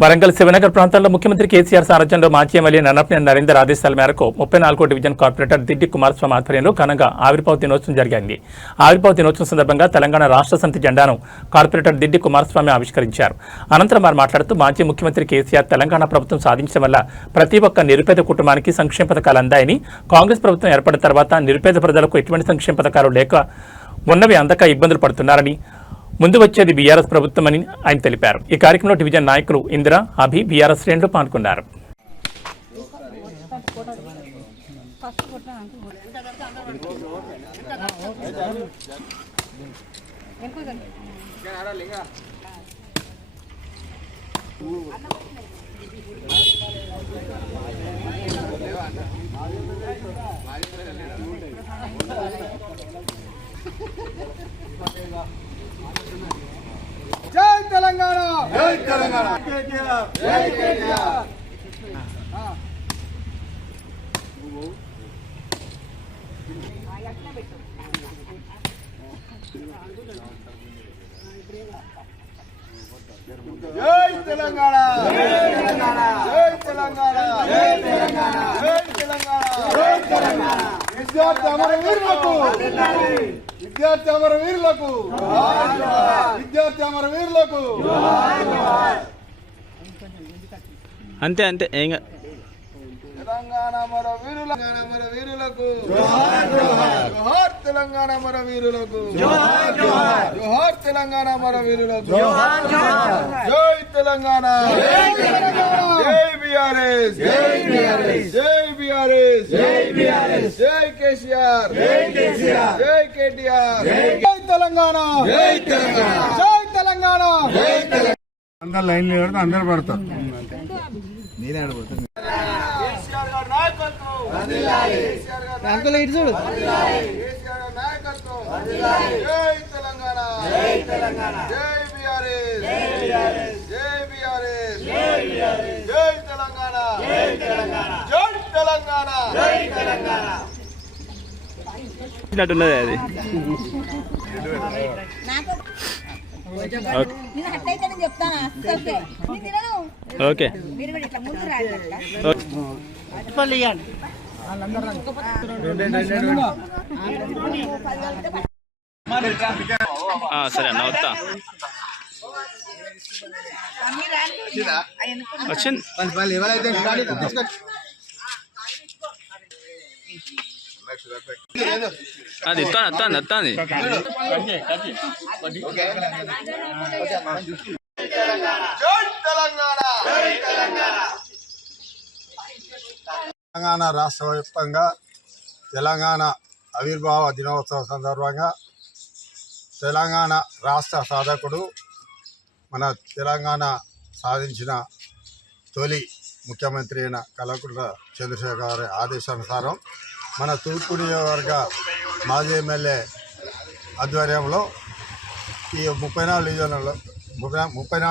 వరంగల్ శివనగర్ ప్రాంతాల్లో ముఖ్యమంత్రి కేసీఆర్ సారథ్యంలో మాజీ ఎమ్మెల్యే నన్నపనేని నరేందర్ ఆదేశాల మేరకు 34వ డివిజన్ కార్పొరేటర్ దిడ్డి కుమారస్వామి ఆధ్వర్యంలో ఘనంగా ఆవిర్భావ దినోత్సవం జరిగింది. ఆవిర్భావ దినోత్సవం సందర్భంగా తెలంగాణ రాష్ట్ర సమితి జెండాను కార్పొరేటర్ దిడ్డి కుమారస్వామి ఆవిష్కరించారు. అనంతరం వారు మాట్లాడుతూ మాజీ ముఖ్యమంత్రి కేసీఆర్ తెలంగాణ ప్రభుత్వం సాధించడం వల్ల ప్రతి ఒక్క నిరుపేద కుటుంబానికి సంక్షేమ పథకాలు అందాయని, కాంగ్రెస్ ప్రభుత్వం ఏర్పడిన తర్వాత నిరుపేద ప్రజలకు ఎటువంటి సంక్షేమ పథకాలు లేక ఉన్నవి అందక ఇబ్బందులు పడుతున్నారని, ముందు వచ్చేది బీఆర్ఎస్ ప్రభుత్వమని ఆయన తెలిపారు. ఈ కార్యక్రమంలో డివిజన్ నాయకులు ఇందిరా, అభి, బీఆర్ఎస్ శ్రేణులు పాల్గొన్నారు. జై తెలంగాణ, జై తెలంగాణ, కేటీఆర్, జై కేటీఆర్. జై తెలంగాణ, జై తెలంగాణ, జై తెలంగాణ, జై తెలంగాణ, జై తెలంగాణ, జై తెలంగాణ. విద్యార్థి అమరవీరులకు, విద్యార్థి అమరవీరులకు, విద్యార్థి అమరవీరులకు. అంతే అంతే ఏం తెలంగాణ అమరవీరులకు, జోహార్ తెలంగాణ అమరవీరులకు, జోహార్ తెలంగాణ అమరవీరులకు, జై తెలంగాణ, జై బీఆర్ఎస్, జై బీఆర్ఎస్, జై బీఆర్ఎస్, జై బీఆర్ఎస్, జై కేసీఆర్, జై కేసీఆర్, జై కేటీఆర్. జై తెలంగాణ, జై తెలంగాణ, జై తెలంగాణ, జై తెలంగాణ. అందరు లైన్లో పెడితే అందరు పడతారు. నేనే ఆడబోతాను. కేసీఆర్ గారి నాయకత్వం వర్ధిల్లాలి, కేసీఆర్ గారి నాయకత్వం వర్ధిల్లాలి, కేసీఆర్ గారి నాయకత్వం వర్ధిల్లాలి. జై తెలంగాణ, జై తెలంగాణ, జై బీఆర్ఎస్, జై బీఆర్ఎస్, జై బీఆర్ఎస్, జై బీఆర్ఎస్, జై తెలంగాణ, జై తెలంగాణ, జై తెలంగాణ, జై తెలంగాణ. ఉన్నది అది. ఓకే సరే అన్న వస్తా వచ్చింది. అది వస్తాను వస్తాను. తెలంగాణ రాష్ట్ర వ్యాప్తంగా తెలంగాణ ఆవిర్భావ దినోత్సవం సందర్భంగా తెలంగాణ రాష్ట్ర సాధకుడు, మన తెలంగాణ సాధించిన తొలి ముఖ్యమంత్రి అయిన కల్వకుంట్ల చంద్రశేఖర్ గారి ఆదేశానుసారం మన తూర్పు నియోజకవర్గ మాజీ ఎమ్మెల్యే ఆధ్వర్యంలో ఈ 34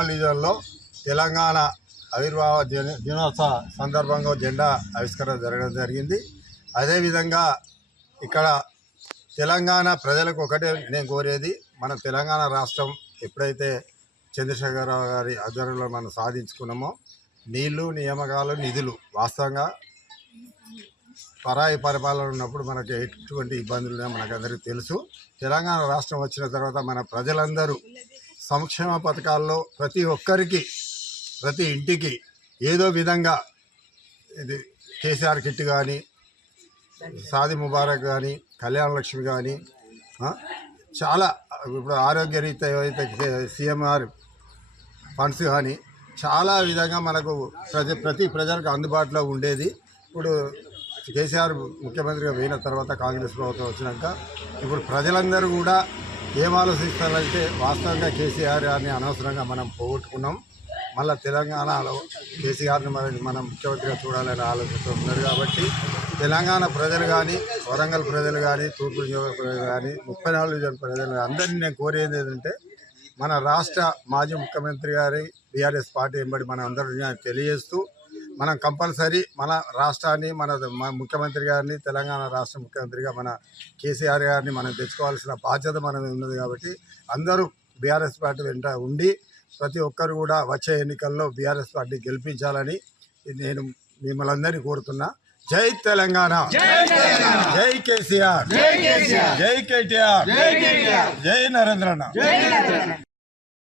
డివిజన్లో తెలంగాణ ఆవిర్భావ దినోత్సవ సందర్భంగా జెండా ఆవిష్కరణ జరగడం జరిగింది. అదేవిధంగా ఇక్కడ తెలంగాణ ప్రజలకు ఒకటే నేను కోరేది, మన తెలంగాణ రాష్ట్రం ఎప్పుడైతే చంద్రశేఖరరావు గారి ఆధ్వర్యంలో మనం సాధించుకున్నామో, నీళ్లు, నియామకాలు, నిధులు, వాస్తవంగా పరాయి పరిపాలన ఉన్నప్పుడు మనకి ఎటువంటి ఇబ్బందులు ఉన్నాయో మనకందరికీ తెలుసు. తెలంగాణ రాష్ట్రం వచ్చిన తర్వాత మన ప్రజలందరూ సంక్షేమ పథకాల్లో ప్రతి ఒక్కరికి, ప్రతి ఇంటికి ఏదో విధంగా ఇది కేసీఆర్ కిట్ కానీ, షాదీ ముబారక్ కానీ, కళ్యాణ లక్ష్మి కానీ, చాలా ఇప్పుడు ఆరోగ్య రీత్యా ఏవైతే CMR ఫండ్స్ కానీ చాలా విధంగా మనకు ప్రతి ప్రజలకు అందుబాటులో ఉండేది. ఇప్పుడు కేసీఆర్ ముఖ్యమంత్రిగా పోయిన తర్వాత కాంగ్రెస్ ప్రభుత్వం వచ్చినాక ఇప్పుడు ప్రజలందరూ కూడా ఏం ఆలోచిస్తారంటే, వాస్తవంగా కేసీఆర్ గారిని అనవసరంగా మనం పోగొట్టుకున్నాం, మళ్ళీ తెలంగాణలో కేసీఆర్ని మనం ముఖ్యమంత్రిగా చూడాలని ఆలోచిస్తున్నారు. కాబట్టి తెలంగాణ ప్రజలు కానీ, వరంగల్ ప్రజలు కానీ, తూర్పు నియోజకవర్గ ప్రజలు కానీ, 34 డివిజన్ ప్రజలు అందరినీ నేను కోరేది ఏంటంటే, మన రాష్ట్ర మాజీ ముఖ్యమంత్రి గారి బీఆర్ఎస్ పార్టీ వెంబడి మనం అందరూ తెలియజేస్తూ, మనం కంపల్సరీ మన రాష్ట్రాన్ని, మన ముఖ్యమంత్రి గారిని, తెలంగాణ రాష్ట్ర ముఖ్యమంత్రిగా మన కేసీఆర్ గారిని మనం తెచ్చుకోవాల్సిన బాధ్యత మన ఉన్నది. కాబట్టి అందరూ బీఆర్ఎస్ పార్టీ వెంట ఉండి ప్రతి ఒక్కరు కూడా వచ్చే ఎన్నికల్లో బీఆర్ఎస్ పార్టీ గెలిపించాలని నేను మిమ్మల్ని అందరినీ కోరుతున్నా. జై తెలంగాణ, జై కేసీఆర్, జై కేటీఆర్, జై నరేంద్రన్న.